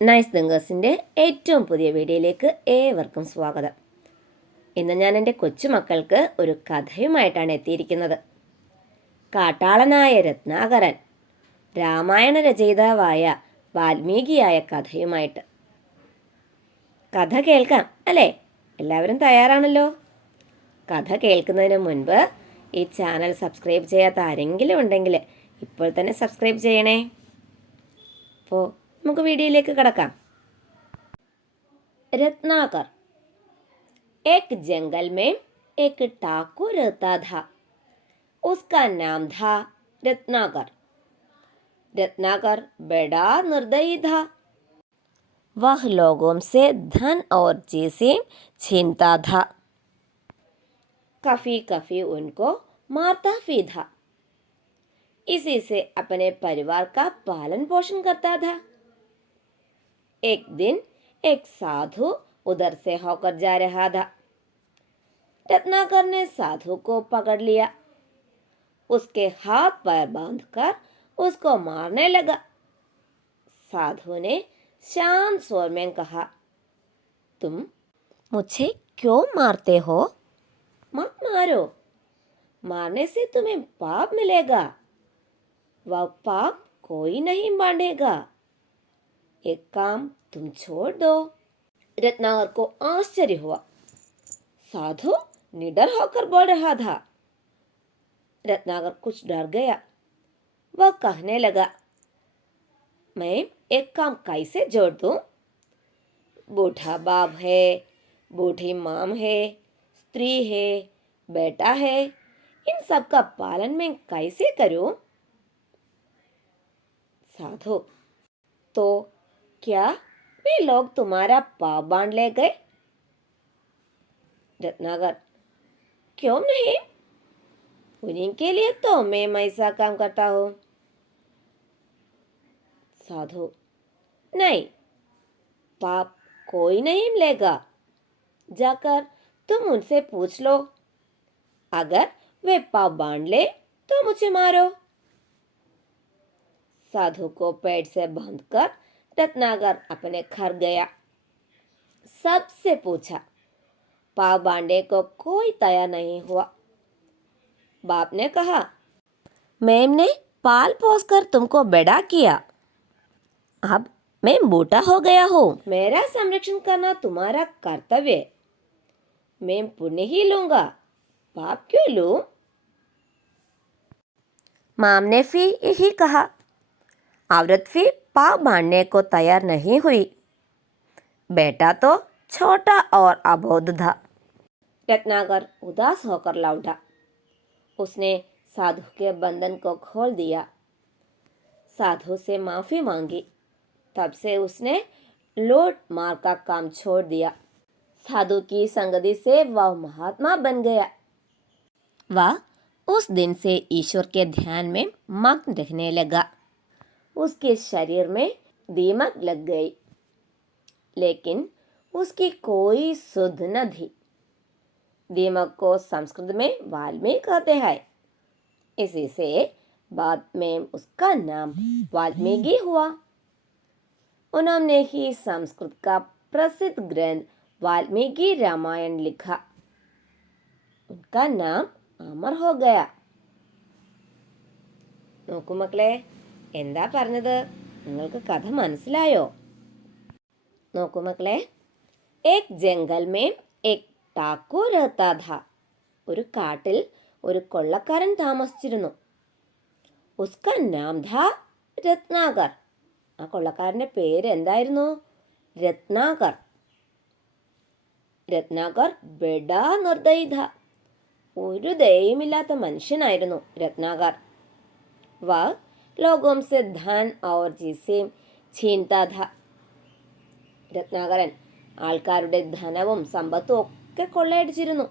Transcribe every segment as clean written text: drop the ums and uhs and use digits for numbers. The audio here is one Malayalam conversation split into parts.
നൈസ് തിങ്കേഴ്സിൻ്റെ ഏറ്റവും പുതിയ വീഡിയോയിലേക്ക് ഏവർക്കും സ്വാഗതം. ഇന്ന് ഞാൻ എൻ്റെ കൊച്ചുമക്കൾക്ക് ഒരു കഥയുമായിട്ടാണ് എത്തിയിരിക്കുന്നത്. കാട്ടാളനായ രത്നാകരൻ രാമായണ രചയിതാവായ വാൽമീകിയായ കഥയുമായിട്ട്. കഥ കേൾക്കാം അല്ലേ? എല്ലാവരും തയ്യാറാണല്ലോ? കഥ കേൾക്കുന്നതിന് മുൻപ് ഈ ചാനൽ സബ്സ്ക്രൈബ് ചെയ്യാത്ത ആരെങ്കിലും ഉണ്ടെങ്കിൽ ഇപ്പോൾ തന്നെ സബ്സ്ക്രൈബ് ചെയ്യണേ. അപ്പോൾ നമുക്ക് വീഡിയോയിലേക്ക് കടക്കാം. रत्नाकर। एक जंगल में एक डाकू रहता था। उसका नाम था रत्नाकर। रत्नाकर बड़ा निर्दयी था। वह लोगों से धन और चीजें छीनता था। कभी कभी उनको मारता भी था। इसी से अपने परिवार का पालन पोषण करता था। एक दिन एक साधु उधर से होकर जा रहा था। रत्नाकर ने साधु को पकड़ लिया। उसके हाथ पैर बांधकर उसको मारने लगा। साधु ने शांत स्वर में कहा, तुम मुझे क्यों मारते हो? मत मारो, मारने से तुम्हें पाप मिलेगा। वह पाप कोई नहीं बांधेगा। एक काम तुम छोड़ दो। रत्नाकर को आश्चर्य हुआ। साधु निडर होकर बोल रहा था। रत्नाकर कुछ डर गया। वह कहने लगा, मैं एक काम कैसे जोड़ दूं? बूढ़ा बाप है, बूढ़ी माम है, स्त्री है, बेटा है, इन सब का पालन मैं कैसे करूं? साधु, तो क्या वे लोग तुम्हारा पाप बांध ले गए? रत्नाकर, क्यों नहीं, उन्हीं के लिए तो मैं ऐसा काम करता हूं। साधु, नहीं, पाप कोई नहीं लेगा। जाकर तुम उनसे पूछ लो। अगर वे पाप बांध ले तो मुझे मारो। साधु को पेट से बांधकर रत्नाकर अपने घर गया। सबसे पूछा, पाप बांधने को कोई तैयार नहीं हुआ। बाप ने कहा, मैंने पाल पोस कर तुमको बड़ा किया। अब मैं बूढ़ा हो गया हूँ। मेरा संरक्षण करना तुम्हारा कर्तव्य है। मैं पुण्य ही लूंगा, पाप क्यों लूं? माम ने भी यही कहा। औरत भी पाप बांधने को तैयार नहीं हुई। बेटा तो छोटा और अबोध था। रत्नाकर उदास होकर लौटा। उसने साधु के बंधन को खोल दिया। साधु से माफी मांगी। तब से उसने लूट मार का काम छोड़ दिया। साधु की संगति से वह महात्मा बन गया। वह उस दिन से ईश्वर के ध्यान में मग्न रहने लगा। उसके शरीर में दीमक लग गई, लेकिन उसकी कोई सुध न थी। दीमक को संस्कृत में वाल्मीकि कहते हैं। इसी से बाद में उसका नाम वाल्मीकि हुआ। उन्होंने ही संस्कृत का प्रसिद्ध ग्रंथ वाल्मीकि रामायण लिखा। उनका नाम अमर हो गया. നോക്കൂ മക്കളെ, എന്താ പറഞ്ഞത്? നിങ്ങൾക്ക് കഥ മനസ്സിലായോ? നോക്കൂ മക്കളെ, एक जंगल में एक डाकू रहता था. ഒരു കാട്ടിൽ ഒരു കൊള്ളക്കാരൻ താമസിച്ചിരുന്നു. उसका नाम था रत्नाकर. ആ കൊള്ളക്കാരന്റെ പേര് എന്തായിരുന്നു? രത്നാകർ. രത്നാകർ ബഡാ നിർദയി ഥാ. ഒരു ദയയുമില്ലാത്ത മനുഷ്യനായിരുന്നു രത്നാകർ. वह लोगों से धन और चीजें छीनता था. രത്നാകരൻ ആൾക്കാരുടെ ധനവും സമ്പത്തും ഒക്കെ കൊള്ളയടിച്ചിരുന്നു.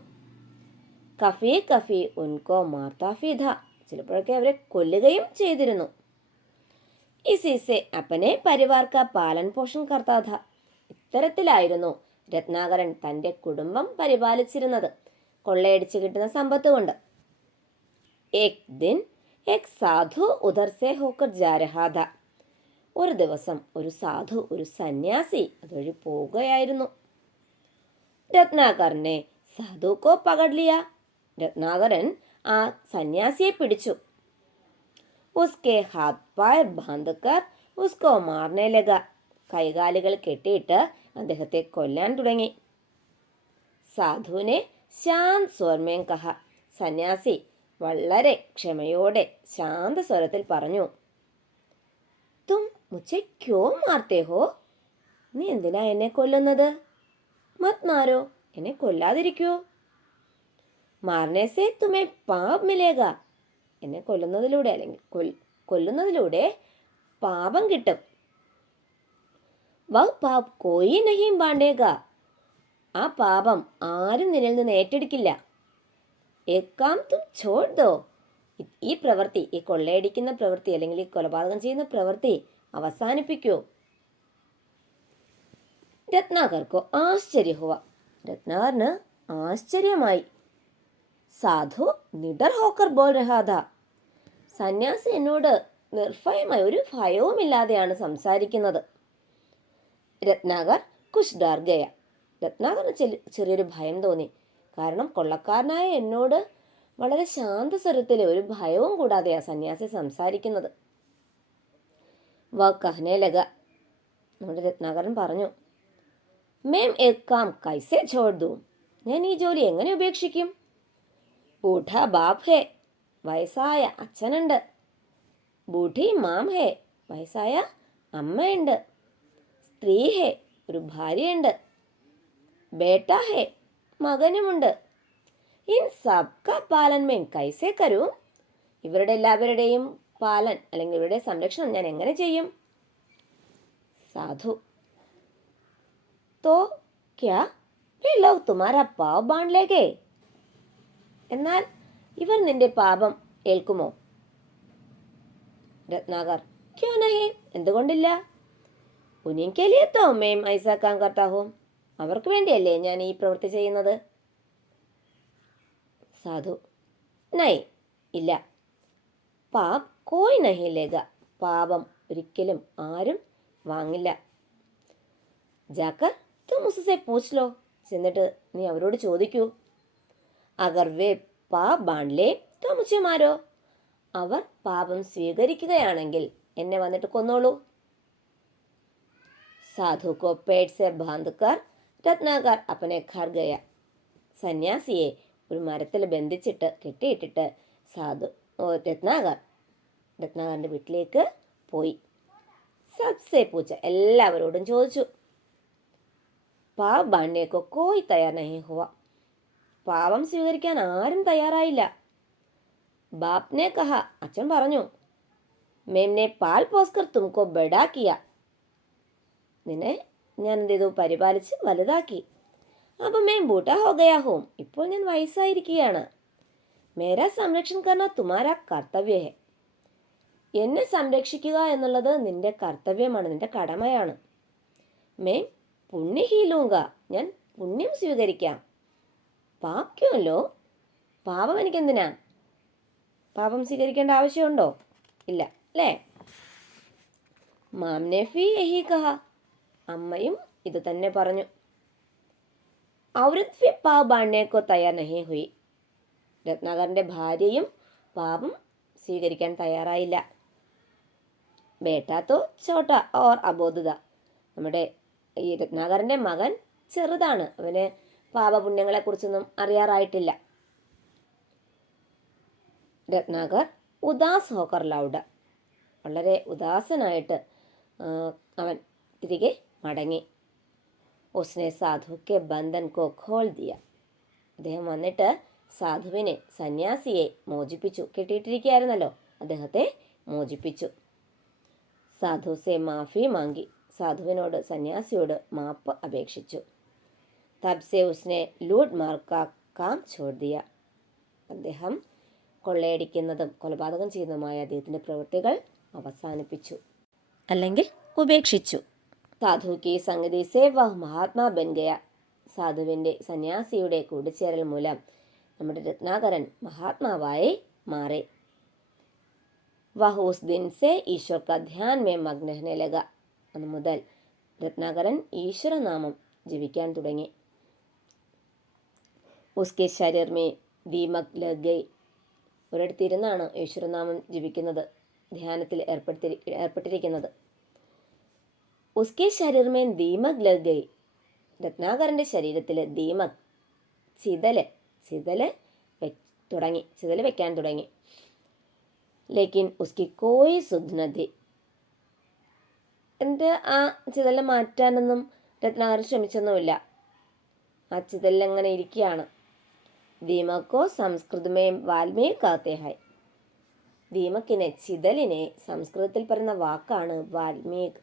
കഫി കഫി ഉൻകോ മാർത്താ ഫി ഥാ. ചിലപ്പോഴൊക്കെ അവരെ കൊല്ലുകയും ചെയ്തിരുന്നു. ഇസി സെ അപ്പനെ പരിവാർ കാ പാലൻ പോഷൺ കർത്താ ഥാ. ഇത്തരത്തിലായിരുന്നു രത്നാകരൻ തൻ്റെ കുടുംബം പരിപാലിച്ചിരുന്നത്, കൊള്ളയടിച്ച് കിട്ടുന്ന സമ്പത്ത് കൊണ്ട്. एक दिन एक साधु उधर से होकर जा रहा था. ഒരു ദിവസം ഒരു സാധു, ഒരു സന്യാസി അതുവഴി പോവുകയായിരുന്നു. രത്നാകറിനെ സാധു കോ പകഡ് ലിയ. രത്നാകരൻ ആ സന്യാസിയെ പിടിച്ചു. ഉസ്കെ ഹാത്ത് പായർ ബാന്ധ് കർ ഉസ്കോ മാർനെ ലഗ. കൈകാലുകൾ കെട്ടിയിട്ട് അദ്ദേഹത്തെ കൊല്ലാൻ തുടങ്ങി. സാധുവിനെ ശാന്ത് സ്വരമേം കഹ. സന്യാസി വളരെ ക്ഷമയോടെ ശാന്തസ്വരത്തിൽ പറഞ്ഞു, തും മുझे ക്യോ മാർത്തേ ഹോ? നീ എന്തിനാ എന്നെ കൊല്ലുന്നത്? മത് മാരോ, എന്നെ കൊല്ലാതിരിക്കൂ. മാർനെ സേ തുമേ പാപ് മിലേഗ. എന്നെ കൊല്ലുന്നതിലൂടെ അല്ലെങ്കിൽ കൊല്ലുന്നതിലൂടെ പാപം കിട്ടും. വഹ് പാപ് കോയി നഹീം ബാണ്ടേഗ. ആ പാപം ആരും നിന്നിൽ നിന്ന് ഏറ്റെടുക്കില്ല. ഏക്കാം തും ഛോഡ് ദോ. ഈ പ്രവൃത്തി, ഈ കൊള്ളയടിക്കുന്ന പ്രവൃത്തി അല്ലെങ്കിൽ ഈ കൊലപാതകം ചെയ്യുന്ന പ്രവൃത്തി അവസാനിപ്പിക്കൂ. രത്നാകർക്കോ ആശ്ചര്യ ഹുവ. രത്നാകറിന് ആശ്ചര്യമായി. സാധു നിഡർ ഹോക്കർ ബോൾ രഹാ ഥാ. സന്യാസി എന്നോട് നിർഭയമായി, ഒരു ഭയവുമില്ലാതെയാണ് സംസാരിക്കുന്നത്. രത്നാകർ കുശ് ഡർ ഗയ. രത്നാകറിന് ചെറിയൊരു ഭയം തോന്നി. കാരണം കൊള്ളക്കാരനായ എന്നോട് വളരെ ശാന്തസ്വരത്തിൽ, ഒരു ഭയവും കൂടാതെയാണ് സന്യാസി സംസാരിക്കുന്നത്. വ കഹ്നെ ലഗ. നമ്മുടെ രത്നാകരൻ പറഞ്ഞു, മേം ഏക് കാം കൈസെ ഛോഡ് ദൂം. ഞാൻ ഈ ജോലി എങ്ങനെ ഉപേക്ഷിക്കും? ബൂഢാ ബാപ് ഹേ. വയസ്സായ അച്ഛനുണ്ട്. ബൂഢി മാം ഹേ. വയസ്സായ അമ്മയുണ്ട്. സ്ത്രീ ഹേ. ഒരു ഭാര്യയുണ്ട്. ബേട്ടാ ഹേ. മകനുമുണ്ട്. ഇൻ സബ്കാ പാലൻ മേം കൈസേ കരൂ. ഇവരുടെ എല്ലാവരുടെയും പാലൻ അല്ലെങ്കിൽ ഇവരുടെ സംരക്ഷണം ഞാൻ എങ്ങനെ ചെയ്യും? സാധു, തോ ക്യാ വേ ലോഗ് തുമാരാ പാവ് ബാണ്ട് ലേഗേ. എന്നാൽ ഇവർ നിന്റെ പാപം ഏൽക്കുമോ? രത്നാകർ, ക്യോ നഹീ, എന്തുകൊണ്ടില്ല? ഉന്हीं के लिए तो मैं ऐसा काम करता हूँ. അവർക്ക് വേണ്ടിയല്ലേ ഞാൻ ഈ പ്രവൃത്തി ചെയ്യുന്നത്. സാധു, നൈ, ഇല്ല. പാപ് കോയി നഹീ ലേഗ. പാപം ഒരിക്കലും ആരും വാങ്ങില്ല. ജാക്കർ തും ഉസ്സേ പൂച്ച് ലോ. ചെന്നിട്ട് നീ അവരോട് ചോദിക്കൂ. അഗർ വേ പാപ് ബാണ്ട് ലേ തോ മുझे മാരോ. അവർ പാപം സ്വീകരിക്കുകയാണെങ്കിൽ എന്നെ വന്നിട്ട് കൊന്നോളൂ. സാധു കോ പേട് സെ ബാന്ധ് കർ രത്നാകർ അപ്പനെ ഘർ ഗയ. സന്യാസിയെ ഒരു മരത്തിൽ ബന്ധിച്ചിട്ട് കെട്ടിയിട്ടിട്ട് രത്നാകറിന്റെ വീട്ടിലേക്ക് പോയി. സബ്സെ പൂച്ച, എല്ലാവരോടും ചോദിച്ചു. പാപ് ബാണ്ഡേക്കോ കോയി തയ്യാർ നഹീ ഹുവ. പാപം സ്വീകരിക്കാൻ ആരും തയ്യാറായില്ല. ബാപ്നെ കഹ, അച്ഛൻ പറഞ്ഞു, മേംനെ പാൽ പോസ്കർ തുംകോ ബഡാ കിയ. നിന്നെ ഞാൻ എന്ത് ചെയ്തു? പരിപാലിച്ച് വലുതാക്കി. അപ്പം മേം ബൂട്ടാ ഹോ ഗയാ ഹൂം. ഇപ്പോൾ ഞാൻ വയസ്സായിരിക്കുകയാണ്. മേരാ സംരക്ഷൺ കർണ തുമാരാ കർത്തവ്യ ഹെ. എന്നെ സംരക്ഷിക്കുക എന്നുള്ളത് നിന്റെ കർത്തവ്യമാണ്, നിന്റെ കടമയാണ്. മേം പുണ്യ ഹീ ലൂങ്ക. ഞാൻ പുണ്യം സ്വീകരിക്കാം. പാപ് ക്യോല്ലോ. പാപം എനിക്കെന്തിനാ? പാപം സ്വീകരിക്കേണ്ട ആവശ്യമുണ്ടോ? ഇല്ല അല്ലേ? മാംനെ ഫി യഹി കഹ. അമ്മയും ഇത് തന്നെ പറഞ്ഞു. ഔരത് ഫി പാപ് ബാണ്ഡനെ കോ തയ്യാർ നഹീ ഹുയി. രത്നാകറിന്റെ ഭാര്യയും പാപം സ്വീകരിക്കാൻ തയ്യാറായില്ല. ബേട്ടാ തോ ചോട്ട ഓർ അബോധത. നമ്മുടെ ഈ രത്നാകറിന്റെ മകൻ ചെറുതാണ്, അവന് പാപപുണ്യങ്ങളെക്കുറിച്ചൊന്നും അറിയാറായിട്ടില്ല. രത്നാകർ ഉദാസ് ഹോക്കർ ലൗഡ. വളരെ ഉദാസനായിട്ട് അവൻ തിരികെ മടങ്ങി. ഉസ്നെ സാധു കെ ബന്ധൻ കോ ഖോൾ ദിയ. അദ്ദേഹം വന്നിട്ട് സാധുവിനെ, സന്യാസിയെ മോചിപ്പിച്ചു. കെട്ടിയിട്ടിരിക്കുകയായിരുന്നല്ലോ, അദ്ദേഹത്തെ മോചിപ്പിച്ചു. സാധു സെ മാഫി മാങ്കി. സാധുവിനോട്, സന്യാസിയോട് മാപ്പ് അപേക്ഷിച്ചു. തബ് സെ ഉസ്നെ ലൂട്ട് മാർ കാ കാം ഛോഡ് ദിയ. അദ്ദേഹം കൊള്ളയടിക്കുന്നതും കൊലപാതകം ചെയ്യുന്നതുമായ അദ്ദേഹത്തിൻ്റെ പ്രവൃത്തികൾ അവസാനിപ്പിച്ചു, അല്ലെങ്കിൽ ഉപേക്ഷിച്ചു. സാധു കി സംഗതി സേ വഹ് മഹാത്മാ ബൻ ഗയ. സാധുവിൻ്റെ, സന്യാസിയുടെ കൂടിച്ചേരൽ മൂലം നമ്മുടെ രത്നാകരൻ മഹാത്മാവായി മാറി. वह उस दिन से ईश्वर का ध्यान में मग्न रहने लगा. അന്ന് മുതൽ രത്നാകരൻ ഈശ്വരനാമം ജപിക്കാൻ തുടങ്ങി. ഉസ്കെ ശരീർ മേ ദീമക് ലഗ് ഗയി. ഒരിടത്തിരുന്നാണ് ഈശ്വരനാമം ജപിക്കുന്നത്, ധ്യാനത്തിൽ ഏർപ്പെട്ടിരിക്കുന്നത്. ഉസ്കെ ശരീർ മേ ദീമക് ലഗ് ഗയി. രത്നാകരൻ്റെ ശരീരത്തിൽ ദീമക്, ചിതല് വെക്കാൻ തുടങ്ങി. ലേക്കിൻ ഉസ്കി കോയി സുധ് ന ഥി. എന്നിട്ട് ആ ചിതലിനെ മാറ്റാനൊന്നും രത്നാകരൻ ശ്രമിച്ചൊന്നുമില്ല. ആ ചിതലിൽ അങ്ങനെ ഇരിക്കുകയാണ്. ദീമക്കോ സംസ്കൃതമേ വാൽമീക് കാത്തെ ഹൈ. ദീമക്കിനെ, ചിതലിനെ സംസ്കൃതത്തിൽ പറയുന്ന വാക്കാണ് വാൽമീക്.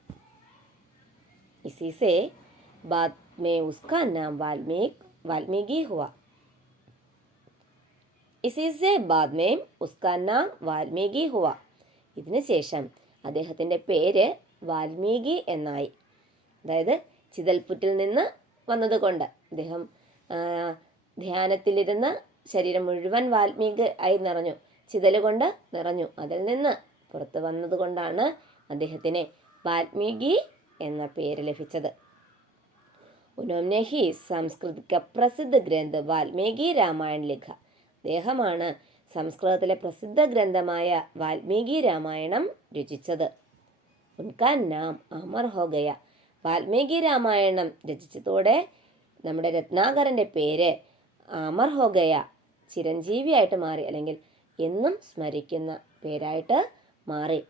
ഇസി സേ ബാദ് മേ ഉസ്കാ നാം വാൽമീകി ഹുവ. ഇസി സേ ബാദ് മേ ഉസ്കാ നാം വാൽമീകി ഹുവ. ഇതിനു ശേഷം അദ്ദേഹത്തിൻ്റെ പേര് വാൽമീകി എന്നായി. അതായത് ചിതൽപുറ്റിൽ നിന്ന് വന്നതുകൊണ്ട് അദ്ദേഹം ധ്യാനത്തിലിരുന്ന് ശരീരം മുഴുവൻ വാൽമീകി ആയി നിറഞ്ഞു, ചിതൽ കൊണ്ട് നിറഞ്ഞു. അതിൽ നിന്ന് പുറത്ത് വന്നതുകൊണ്ടാണ് അദ്ദേഹത്തിന് വാൽമീകി എന്ന പേര് ലഭിച്ചത്. ഉन्होंने ही സംസ്കൃത് का പ്രസിദ്ധ ഗ്രന്ഥ വാൽമീകി രാമായൺ ലിഖ. അദ്ദേഹമാണ് സംസ്കൃതത്തിലെ പ്രസിദ്ധ ഗ്രന്ഥമായ വാൽമീകി രാമായണം രചിച്ചത്. ഉൻകാ നാം അമർ ഹോ ഗയ. വാൽമീകി രാമായണം രചിച്ചതോടെ നമ്മുടെ രത്നാകരൻ്റെ പേര് അമർ ഹോ ഗയ, ചിരഞ്ജീവിയായിട്ട് മാറി, അല്ലെങ്കിൽ എന്നും സ്മരിക്കുന്ന പേരായിട്ട് മാറി.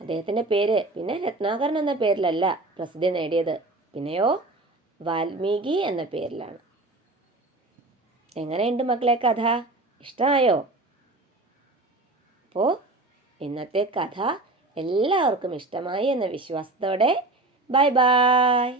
അദ്ദേഹത്തിൻ്റെ പേര് പിന്നെ രത്നാകരൻ എന്ന പേരിലല്ല പ്രസിദ്ധി നേടിയത്, പിന്നെയോ വാൽമീകി എന്ന പേരിലാണ്. എങ്ങനെയുണ്ട് മക്കളെ കഥ? ഇഷ്ടമായോ? അപ്പോൾ ഇന്നത്തെ കഥ എല്ലാവർക്കും ഇഷ്ടമായി എന്ന വിശ്വാസത്തോടെ ബൈ ബൈ.